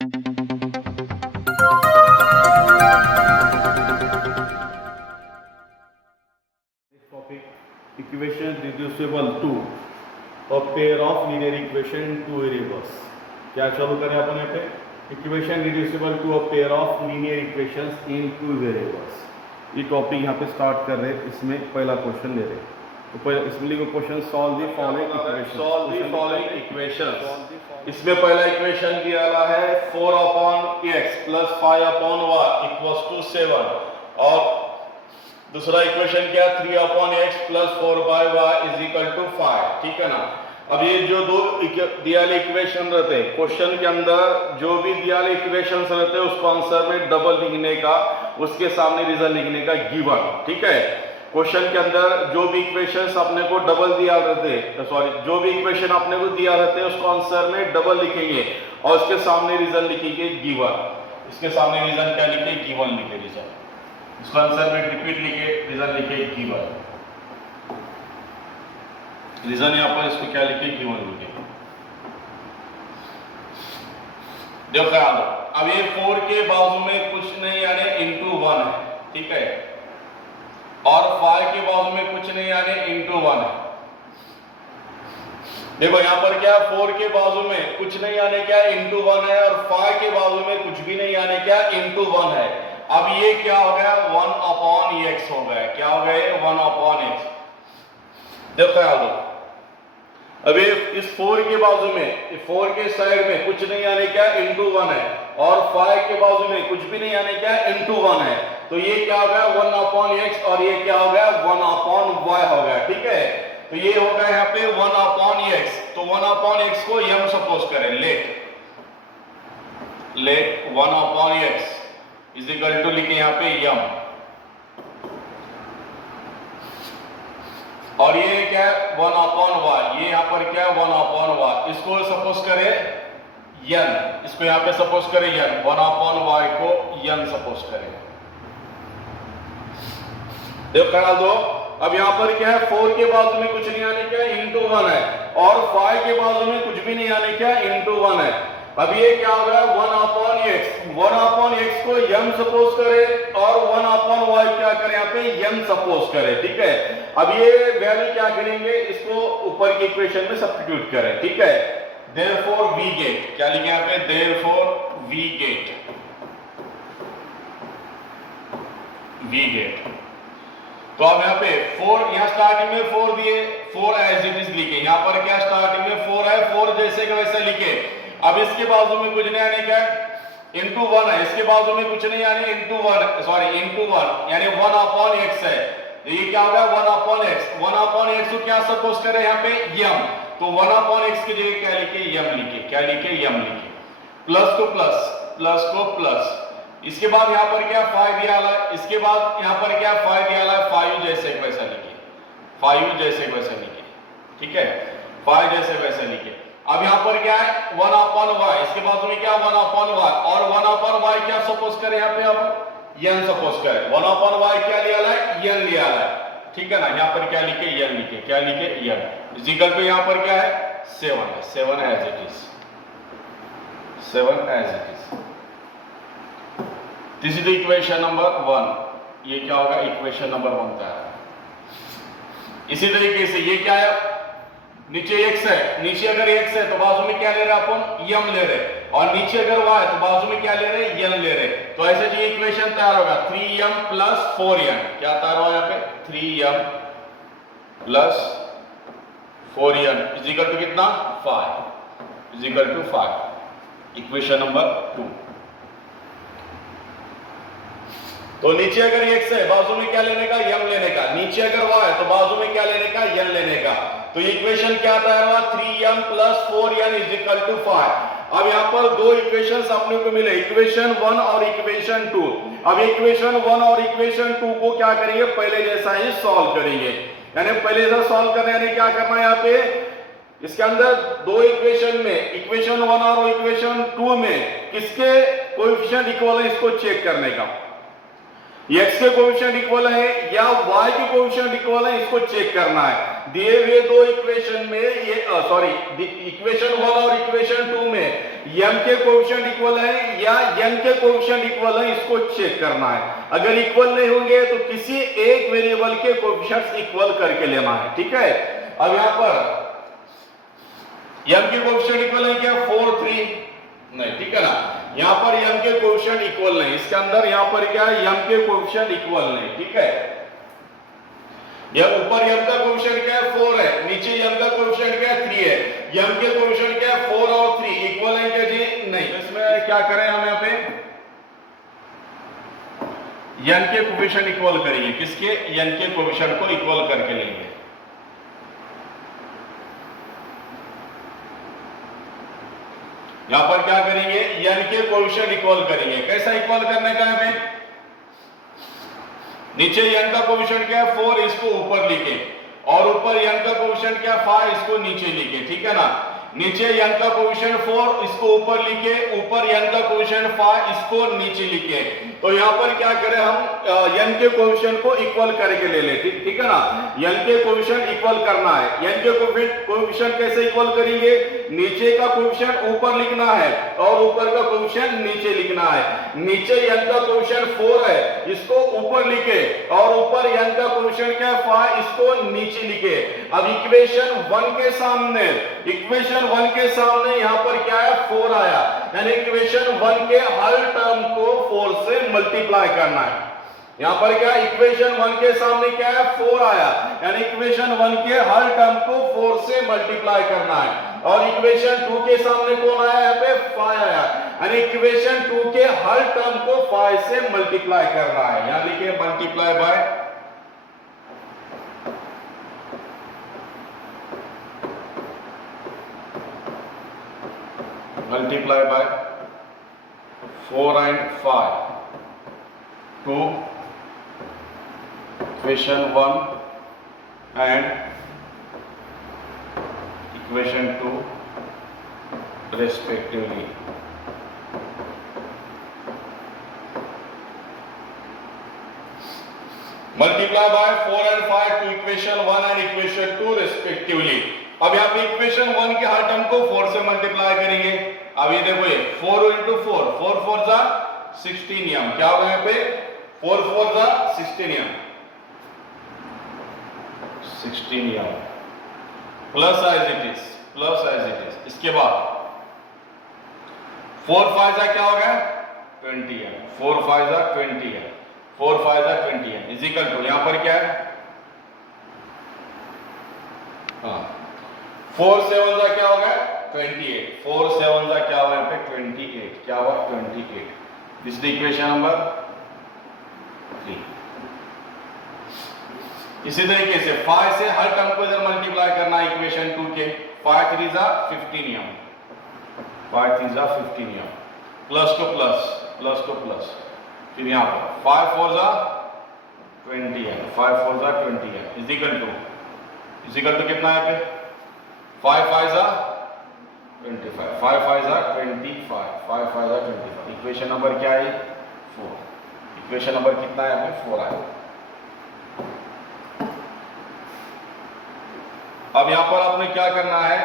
topic equation reducible to a pair of linear equation two variables. क्या चालू करें अपन यहाँ पे equation reducible to a pair of linear equations in two variables. ये topic यहाँ पे स्टार्ट कर रहे हैं. इसमें पहला क्वेश्चन ले रहे हैं. तो पहले इसमें लिखो question solve the following equations. इसमें पहला इक्वेशन दिया हुआ है 4/x plus 5/y equals to 7 और दूसरा इक्वेशन क्या 3/x plus 4/y is equal to 5. ठीक है ना. अब ये जो दो दिया वाले इक्वेशन रहते हैं क्वेश्चन के अंदर, जो भी दिया वाले इक्वेशन रहते हैं उसको आंसर में डबल लिखने का, उसके सामने रिजल्ट लिखने का गिवन. ठीक है. क्वेश्चन के अंदर जो भी इक्वेशंस अपने को डबल दिया रहते हैं, सॉरी जो भी इक्वेशन अपने को दिया रहते हैं उसको आंसर में डबल लिखेंगे और उसके सामने रिजल्ट लिखेंगे गिवन. इसके सामने रिजल्ट क्या लिखे? गिवन लिखे रिजल्ट. इसको आंसर में रिपीट लिखे रिजल्ट लिखे गिवन. रीजन यहाँ पर इसको क्या लिखे? गिवन लिखे. देखो ख्याल, अब ये 4 के बाजू में कुछ नहीं यानी इनटू 1 है. ठीक है. और 5 के बाजू में कुछ नहीं यानी इनटू 1 है. देखो यहाँ पर क्या 4 के बाजू में कुछ नहीं यानी क्या इनटू 1 है और 5 के बाजू में कुछ भी नहीं यानी क्या इनटू 1 है. अब ये क्या हो गया? 1/x हो गया. क्या हो गया? 1/x. देखो ख्याल, अभी इस 4 के बाजू में 4 के साइड में कुछ नहीं आने क्या इनटू 1 है और 5 के बाजू में कुछ भी नहीं आने क्या इनटू 1 है. तो ये क्या हो गया? 1/x और ये क्या हो गया? 1/y हो गया. ठीक है. तो ये हो गया यहाँ पे 1/x. तो 1/x को m सपोज करें. Let 1/x is equal to लिखे यहाँ पे m. और ये क्या है? 1/y. ये यहाँ पर क्या है? 1/y. इसको सपोज करें n. इसको यहाँ पे सपोज करें n. 1/y को n सपोज करें. देखो करा दो. अब यहाँ पर क्या है? 4 के बाजू में कुछ नहीं आने क्या इनटू 1 है और 5 के बाजू में कुछ भी नहीं आने क्या इनटू 1 है. अब ये क्या हो गया? 1/x. 1/x को m सपोज करें और 1/y क्या करें? यहाँ पे m सपोज करें. ठीक है. अब ये वैल्यू क्या करेंगे? इसको ऊपर की इक्वेशन में सब्स्टिट्यूट करें. ठीक है. therefore we get, क्या लिखे यहाँ पे? therefore we get. तो अब यहाँ पे 4, यहाँ स्टार्टिंग में 4 दिए, 4 एज इट इज लिखे. यहाँ पर क्या स्टार्टिंग में 4 है, 4 जैसे का वैसे लिखे. अब इसके बाजू में कुछ नहीं आने क्या इनटू 1 है. इसके बाजू में कुछ नहीं आने इनटू 1, सॉरी इनटू 1 यानी 1/x है. तो ये क्या होगा? 1/x. 1/x को क्या सपोज करें यहाँ पे? m. तो 1/x की जगह क्या लिखे? m लिखे. क्या लिखे? m लिखे. प्लस को प्लस, प्लस को प्लस. इसके बाद यहाँ पर क्या 5 दिया है. इसके बाद यहाँ पर क्या 5 दिया है. 5 जैसे वैसा लिखे. 5 जैसे वैसा लिखे. ठीक है. 5 जैसे वैसे लिखे. अब यहाँ पर क्या है? 1/y. इसके बाजू में क्या 1/y और 1/y क्या सपोज करें यहाँ पे? अब n सपोज करें. 1/y क्या लिया है? n लिया है. ठीक है ना. यहाँ पर क्या लिखे? n लिखे. क्या लिखे? n इज इक्वल टू यहाँ पर क्या है? 7 है. 7 as it is. 7 as it is. This is equation number 1. ये क्या होगा? इक्वेशन नंबर 1 का है. इसी तरीके से ये क्या है? नीचे x है. नीचे अगर x है तो बाजू में क्या ले रहे अपन? m ले रहे. और नीचे अगर y है तो बाजू में क्या ले रहे? n ले रहे. तो ऐसे जो इक्वेशन तैयार होगा 3m प्लस 4n. क्या तैयार होगा यहाँ पे? 3m plus 4n is equal to कितना? 5. Is equal to 5. Equation number 2. तो नीचे अगर x है बाजू में क्या लेने का? m लेने का. नीचे अगर y है तो बाजू में क्या लेने का? n लेने का. तो इक्वेशन क्या तैयार हुआ? 3m plus 4n is equal to 5. अब यहाँ पर दो इक्वेशंस अपने को मिले, इक्वेशन 1 और इक्वेशन 2. अब इक्वेशन 1 और इक्वेशन 2 को क्या करेंगे? पहले जैसा ही सॉल्व करेंगे. यानी पहले जैसा सॉल्व करने यानी क्या करना है यहाँ पे? इसके अंदर दो इक्वेशन में, इक्वेशन 1 और इक्वेशन 2 में किसके कोएफिशिएंट इक्वल है इसको चेक करने का. x के कोएफिशिएंट इक्वल है या y के कोएफिशिएंट इक्वल है, इसको चेक करना है। दिए हुए दो इक्वेशन में ये इक्वेशन 1 और इक्वेशन 2 में m के कोएफिशिएंट इक्वल है या n के कोएफिशिएंट इक्वल है, इसको चेक करना है। अगर इक्वल नहीं होंगे तो किसी एक वेरिएबल के कोएफिशिएंट्स इक्वल करके लेना है, ठीक है। अब यहां पर m के कोएफिशिएंट इक्वल है क्या, 4 3 नहीं, ठीक है ना। यहां पर m के कोएफिशिएंट इक्वल नहीं, इसके अंदर यहां पर क्या है, m के कोएफिशिएंट इक्वल नहीं, ठीक है। यह ऊपर m का कोएफिशिएंट क्या है, 4 है, नीचे m का कोएफिशिएंट क्या है, 3 है। m के कोएफिशिएंट क्या है, 4 और 3 इक्वल है क्या जी, नहीं। इसमें क्या करें हम, यहां पे n के कोएफिशिएंट इक्वल करेंगे, किसके, n के कोएफिशिएंट को इक्वल करके लेंगे। यहां पर क्या करेंगे, n के कोएफिशिएंट इक्वल करेंगे। कैसा इक्वल करने का है, नीचे n का कोएफिशिएंट क्या है, 4, इसको ऊपर लिखे, और ऊपर n का कोएफिशिएंट क्या है, 5, इसको नीचे लिखे, ठीक है ना। नीचे n का कोएफिशिएंट 4, इसको ऊपर लिखे, ऊपर n का कोएफिशिएंट 5, इसको नीचे लिखे। तो यहां पर क्या करें हम, n के कोएफिशिएंट को इक्वल करके ले लेते, ठीक है ना। n के कोएफिशिएंट इक्वल करना है। n के कोएफिशिएंट कैसे इक्वल करेंगे, नीचे का कोएफिशिएंट ऊपर लिखना है और ऊपर का कोएफिशिएंट नीचे लिखना है। नीचे n का कोएफिशिएंट 4 है, इसको ऊपर लिखे, और ऊपर n का कोएफिशिएंट क्या है, 5, इसको नीचे लिखे। अब इक्वेशन 1 के सामने यहां पर क्या है, 4 आया, यानी इक्वेशन 1 के हर टर्म को 4 से मल्टीप्लाई करना है। यहां पर क्या, इक्वेशन 1 के सामने क्या है, 4 आया, यानी इक्वेशन 1 के हर टर्म को 4 से मल्टीप्लाई करना है। और इक्वेशन 2 के सामने कौन आया, यहां पे 5 आया, यानी इक्वेशन 2 के हर टर्म को 5 से मल्टीप्लाई करना है। यहां लिखिए multiply by multiply by 4 and 5 to equation 1 and equation 2 respectively. Multiply by 4 and 5 to equation 1 and equation 2 respectively. अब यहाँ पे इक्वेशन 1 के हर टर्म को 4 से मल्टीप्लाई करेंगे। अब ये देखो, ये 4 into 4, 4 4 जा 16m, क्या होगा यहाँ पे, 4 4 जा 16m, 16m plus as it is. इसके बाद 4 5 जा क्या होगा, 20m, 4 5 जा 20m, 4 5 जा 20m इज इक्वल टू, यहां पर क्या है, हाँ 4 7 जा क्या होगा, 28, 4 7 जा क्या होगा, यहाँ पे 28, क्या हुआ 28। This is equation number 3। इसी तरीके से 5 से हर टर्म को इधर मल्टीप्लाई करना है इक्वेशन 2 के। 5 3 जा 15m, 5 3 जा 15m, प्लस को प्लस, फिर यहाँ पर 5 4 जा 20m, 5 4 जा 20m इज इक्वल टू कितना है पे, 5 5 जा 25, 5 5 जा 25, 5 5 जा 25। इक्वेशन नंबर क्या है, 4। इक्वेशन नंबर कितना है, यहाँ पे 4 आया। अब यहां पर आपने क्या करना है,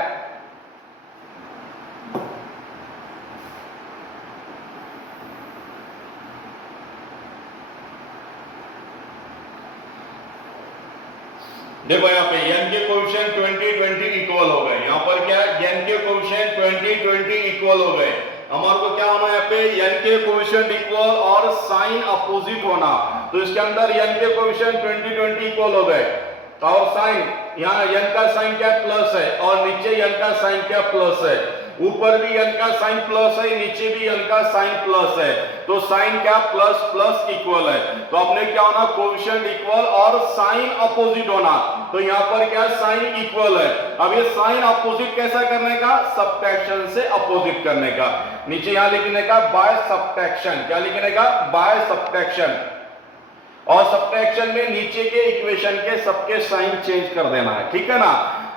देखो यहाँ पे n के कोएफिशिएंट 20 20 इक्वल हो गए। यहाँ पर क्या है, n के कोएफिशिएंट 20 20 इक्वल हो गए। हमारे को क्या होना है, यहाँ पे n के कोएफिशिएंट इक्वल और साइन अपोजिट होना। तो इसके अंदर n के कोएफिशिएंट 20 20 इक्वल हो गए, और साइन यहाँ n का साइन क्या प्लस है, और नीचे n का साइन क्या प्लस है। ऊपर भी n का साइन प्लस है, नीचे भी n का साइन प्लस है, तो साइन क्या प्लस प्लस इक्वल है। तो आपने क्या होना, कोएफिशिएंट इक्वल और साइन अपोजिट होना। तो यहाँ पर क्या साइन इक्वल है। अब ये साइन अपोजिट कैसा करने का, सब्ट्रैक्शन से अपोजिट करने का। नीचे यहाँ लिखने का बाय सब्ट्रैक्शन, क्या लिखने का, बाय सब्ट्रैक्शन। और सब्ट्रैक्शन में नीचे के इक्वेशन के सबके साइन चेंज कर देना है, ठीक है ना।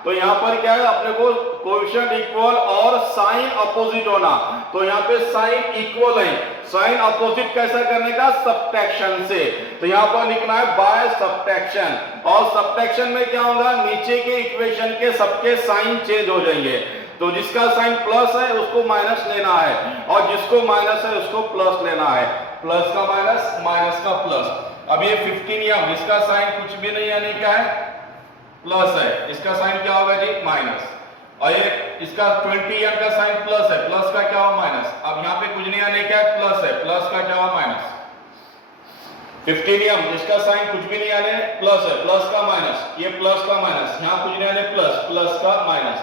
तो यहाँ पर क्या है, अपने को कोएफिशिएंट इक्वल और साइन अपोजिट होना। तो यहाँ पे साइन इक्वल है, साइन अपोजिट कैसा करने का, सब्ट्रैक्शन से। तो यहाँ पर लिखना है बाय सब्ट्रैक्शन, और सब्ट्रैक्शन में क्या होगा, नीचे के इक्वेशन के सबके साइन चेंज हो जाएंगे। तो जिसका साइन प्लस है उसको माइनस लेना है, और जिसको माइनस है उसको प्लस लेना है। प्लस का माइनस, माइनस का प्लस। अब ये 15m, इसका साइन कुछ भी नहीं, यानी क्या है, प्लस है। इसका साइन क्या होगा जी, माइनस। और ये इसका 20m का साइन प्लस है, प्लस का क्या हो, माइनस। अब यहाँ पे कुछ नहीं, यानी क्या है, प्लस है, प्लस का क्या हो, माइनस। 15m, इसका साइन कुछ भी नहीं, यानी प्लस है, प्लस का माइनस, ये प्लस का माइनस, यहाँ कुछ नहीं, यानी प्लस, प्लस का माइनस।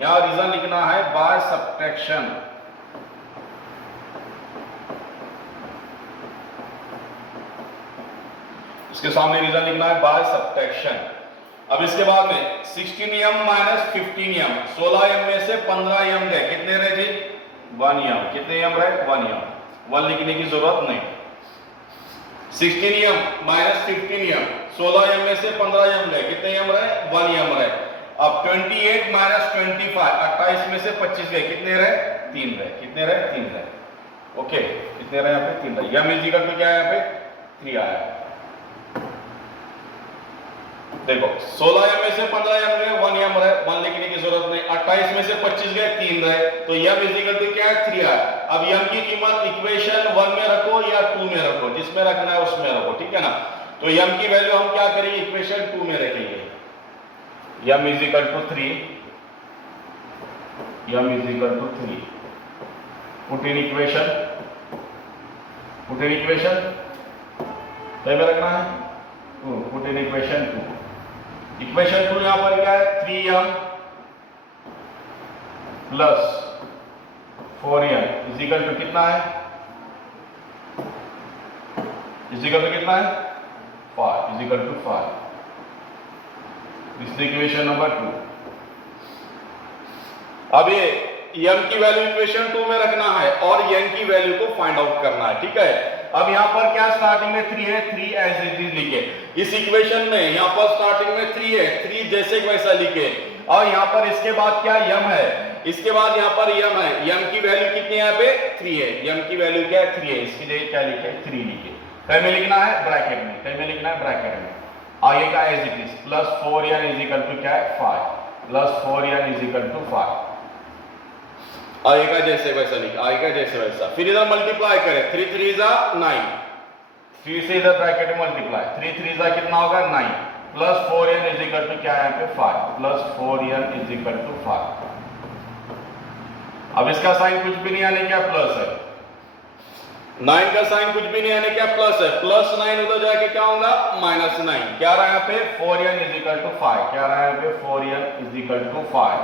यहाँ रीजन लिखना है बाय सब्ट्रैक्शन। इसके सामने रीजन लिखना है बाय सब्ट्रैक्शन। अब इसके बाद में 16m माइनस 15m, 16m में से 15m गए, कितने रहे जी, 1m। कितने m रहे, 1m, 1 लिखने की जरूरत नहीं। 16m माइनस 15m, 16m में से 15m गए, कितने m रहे, 1m रहे। अब 28 माइनस 25, 28 में से 25 गए, कितने रहे, 3 रहे। कितने रहे, 3 रहे। ओके, कितने रहे, यहाँ पे 3 रहे। m इज इक्वल टू क्या है, यहाँ पे 3 आया। देखो 16m में से 15m गए, 1m रहे, 1 लिखने की जरूरत नहीं। 28 में से 25 गए, 3 रहे, तो m इज इक्वल टू क्या है, 3 आया। अब m की कीमत इक्वेशन 1 में रखो या 2 में रखो, जिसमें रखना है उसमें रखो, ठीक है ना। तो m की वैल्यू हम क्या करेंगे, इक्वेशन 2 में रखेंगे। m is equal to 3, m is equal to 3, put in equation, put in equation सही में रखना है, पुट इन इक्वेशन 2। इक्वेशन 2 यहां पर क्या है, 3m plus 4m is equal to कितना है, इज इक्वल टू कितना है, 5, is equal to 5। This is equation number 2। अब ये m की वैल्यू इक्वेशन 2 में रखना है और n की वैल्यू को फाइंड आउट करना है, ठीक है। अब यहां पर क्या स्टार्टिंग में 3 है, 3 एज इट इज लिखे। इस इक्वेशन में यहां पर स्टार्टिंग में 3 है, 3 जैसे वैसा लिखे। और यहां पर इसके बाद क्या m है, इसके बाद यहां पर m है। m की वैल्यू कितनी है, यहां पे 3 है। m की वैल्यू क्या है, 3 है। इसकी जगह क्या लिखे, 3 लिखे। कहीं में लिखना है, ब्रैकेट में, कहीं में लिखना है ब्रैकेट में। आगे का as it is plus 4n is equal to क्या है, 5, plus 4n is equal to 5। आएगा जैसे वैसा लिखा, आएगा जैसे वैसा। फिर इधर मल्टीप्लाई करें, 3 3 जा 9, 3 से इधर ब्रैकेट में मल्टीप्लाई, 3 3 जा कितना होगा, 9, plus 4n is equal to क्या है, यहाँ पे 5, plus 4n is equal to 5। अब इसका साइन कुछ भी नहीं, आने क्या, प्लस है। 9 का साइन कुछ भी नहीं, आने क्या, प्लस है। प्लस 9 उधर जाके क्या होगा, माइनस 9। क्या रहा है यहाँ पे, 4n इज इक्वल टू 5। क्या रहा है यहाँ पे, 4n इज इक्वल टू 5।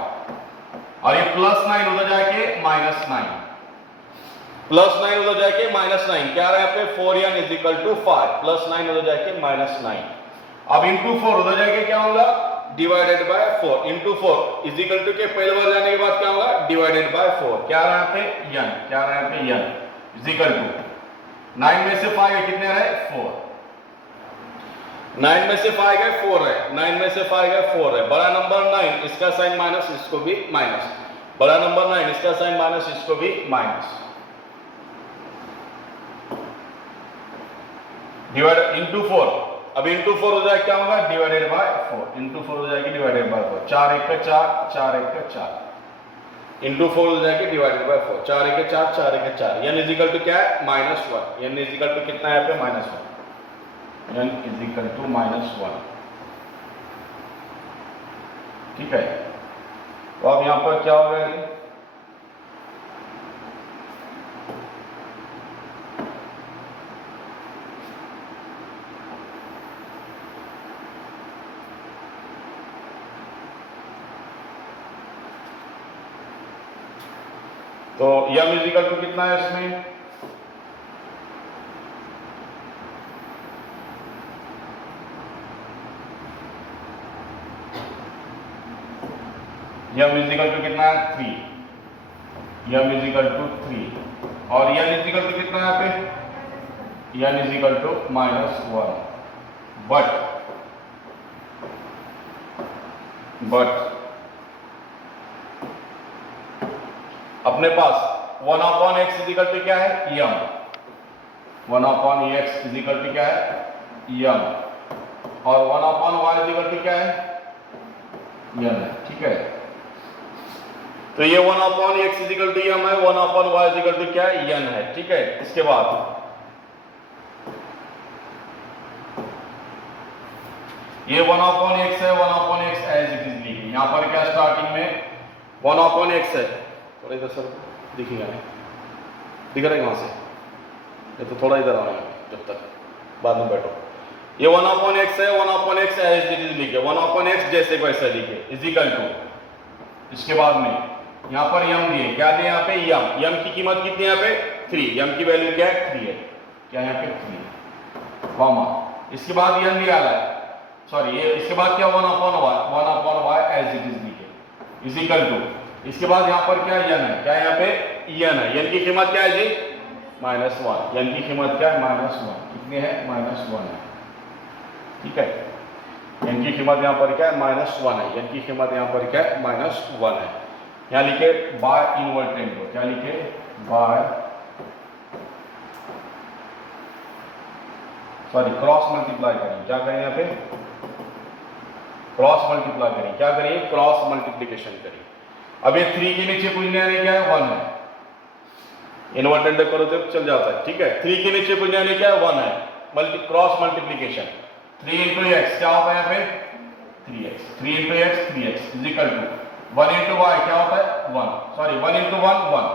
और ये प्लस 9 उधर जाके माइनस 9, प्लस 9 उधर जाके माइनस 9। क्या रहा है यहाँ पे, 4n is equal to 5, plus 9 उधर जाके माइनस 9। अब इंटू 4 उधर जाके क्या होगा, divided by 4, into 4 is equal to के पहले बार जाने के बाद क्या होगा, डिवाइडेड बाय 4। क्या रहा है यहाँ पे, n, क्या रहा है यहाँ पे, n इज इक्वल टू 9 में से 5 कितने रहे, 4। 9 में से 5 गए, 4 है। 9 में से 5 गए, 4 है। बड़ा नंबर 9, इसका साइन माइनस, इसको भी माइनस। बड़ा नंबर 9, इसका साइन माइनस, इसको भी माइनस। डिवाइड इंटू 4, अब इंटू 4 हो जाए क्या होगा, डिवाइडेड बाय 4। इंटू 4 हो जाएगी डिवाइडेड बाय 4। 4 1 का 4, 4 1 का 4, इंटू 4 हो जाएगी डिवाइडेड बाय 4। 4 1 का 4, 4 1 का 4। n इज इक्वल टू क्या है, -1। n इज इक्वल टू कितना है यहाँ पे, -1। n इज इक्वल टू -1, ठीक है। तो अब यहां पर क्या होगा, तो m इज इक्वल टू कितना है इसमें, m इज इक्वल टू कितना है, 3। m इज इक्वल टू 3 और n इज इक्वल टू कितना है यहाँ पे, n is equal to -1। But अपने पास 1/x इजिकल टू क्या है, यम। 1/x इजिकल टू क्या है, यम। और 1/y इजिकल टू क्या है, यम है, ठीक है। तो ये 1/x इजिकल टू यम है, 1/y इजिकल टू क्या है, यन है, ठीक है। इसके बाद ये 1/x है, 1/x एज इट इज लिखी। यहां पर क्या स्टार्टिंग में 1/x है, थोड़ा इधर सर दिखेगा नहीं, दिख रहा है वहां से, ये तो थोड़ा इधर आएगा जब तक, बाद में बैठो। ये 1/x है, 1/x एज इट इज लिखे, 1/x जैसे को ऐसा लिखे, इजिकल टू। इसके बाद में यहां पर यम दिए, क्या दिए यहाँ पे, यम की कीमत कितनी है यहाँ पे, 3। यम की वैल्यू क्या है, 3 है, क्या यहाँ पे 3, कॉमा। इसके बाद यम दिया है, सॉरी ये इसके बाद क्या 1/y एज इट इज लिखे, इजिकल टू। इसके बाद यहाँ पर क्या यन है, क्या यहाँ पे यन है, यन की कीमत क्या है जी, -1। यन की कीमत क्या है, -1, कितनी है, -1 है, ठीक है। यन की कीमत यहाँ पर क्या है, -1 है, यन की कीमत यहाँ पर क्या है, -1 है। यहाँ लिखे बाय इनवर्टेड को, क्या लिखे, बाय, सॉरी क्रॉस मल्टीप्लाई करें, क्या करें यहाँ पे, क्रॉस मल्टीप्लाई करें, क्या करिए, क्रॉस मल्टीप्लिकेशन करिए। अब ये 3 के नीचे कुछ नहीं आने, क्या है, 1 है, इन्वर्टेड करो तो चल जाता है, ठीक है। 3 के नीचे कुछ नहीं आने, क्या है, 1 है, क्रॉस मल्टीप्लिकेशन। 3 × x क्या होता है यहाँ पे, 3x, 3 × x 3x is equal to 1 × y क्या होता है, 1, सॉरी 1 × 1 1,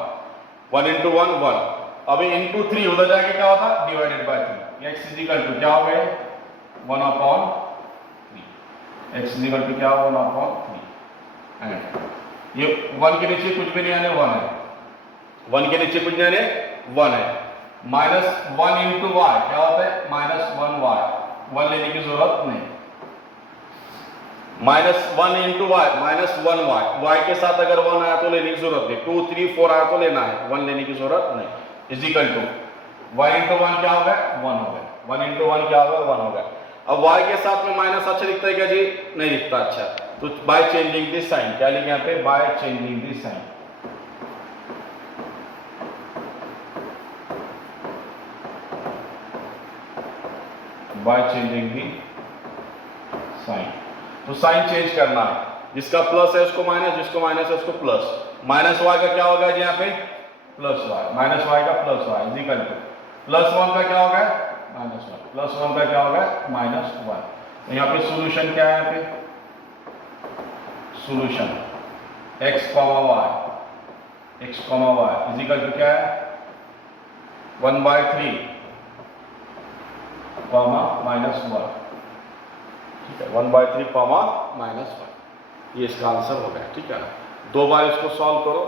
1 × 1 1। अब इंटू 3 उधर जाके क्या होता है, divided by 3, x is equal to क्या हो गए, 1/3, x इजिकल टू क्या, 1/3। एंड ये 1 के नीचे कुछ भी नहीं आने, 1 है, 1 के नीचे कुछ नहीं आने, 1 है। -1 × y क्या होता है, -1y, 1 लेने की जरूरत नहीं। -1 × y, -1y, y के साथ अगर 1 आया तो लेने की जरूरत नहीं, 2 3 4 आया तो लेना है, 1 लेने की जरूरत नहीं। इजिकल टू y × 1 क्या हो गया, 1 हो गया, 1 × 1 क्या हो गया, 1 हो गया। अब y के साथ में माइनस अच्छा दिखता है क्या जी, नहीं दिखता, अच्छा, तो बाय चेंजिंग दिस साइन, क्या लिखे यहाँ पे, by changing this sign, by changing the sign. तो साइन चेंज करना है, जिसका प्लस है उसको माइनस, जिसको माइनस है उसको प्लस। -y का क्या होगा जी यहाँ पे, +y, -y का +y इजिकल टू +1 का क्या होगा, -1, +1 का क्या होगा, -1। तो यहाँ पे सॉल्यूशन क्या है, यहाँ पे solution x, y is equal to क्या है, 1/3, -1, ठीक है, 1/3, -1, ये इसका आंसर हो गया, ठीक है। 2 बार इसको सॉल्व करो।